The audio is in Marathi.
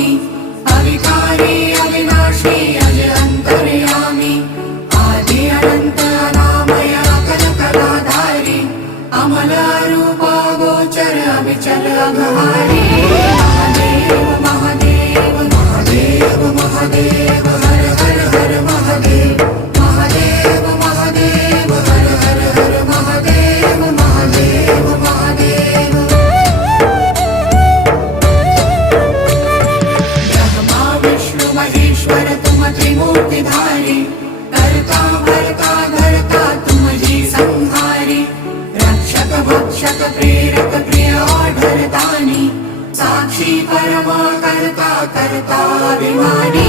स्वामी अविकारी अविनाशी अज अंतर्यामी आदि अनंत अनामय अकल कलाधारी अमल रूप गोचर अविचल अघहारी महादेव महादेव महादेव महादेव हर हर हर महादेव महादेव महादेव हर हर हर महादेव महादेव महादेव ब्रह्मा विष्णु महेश्वर तुम त्रिमूर्तिधारी कर्ता भर्ता धर्ता तुम जी संहारी रक्षक भक्षक प्रेरक प्रिय आढरतानी साक्षी परमा कर्ता कर्ता अभिमानी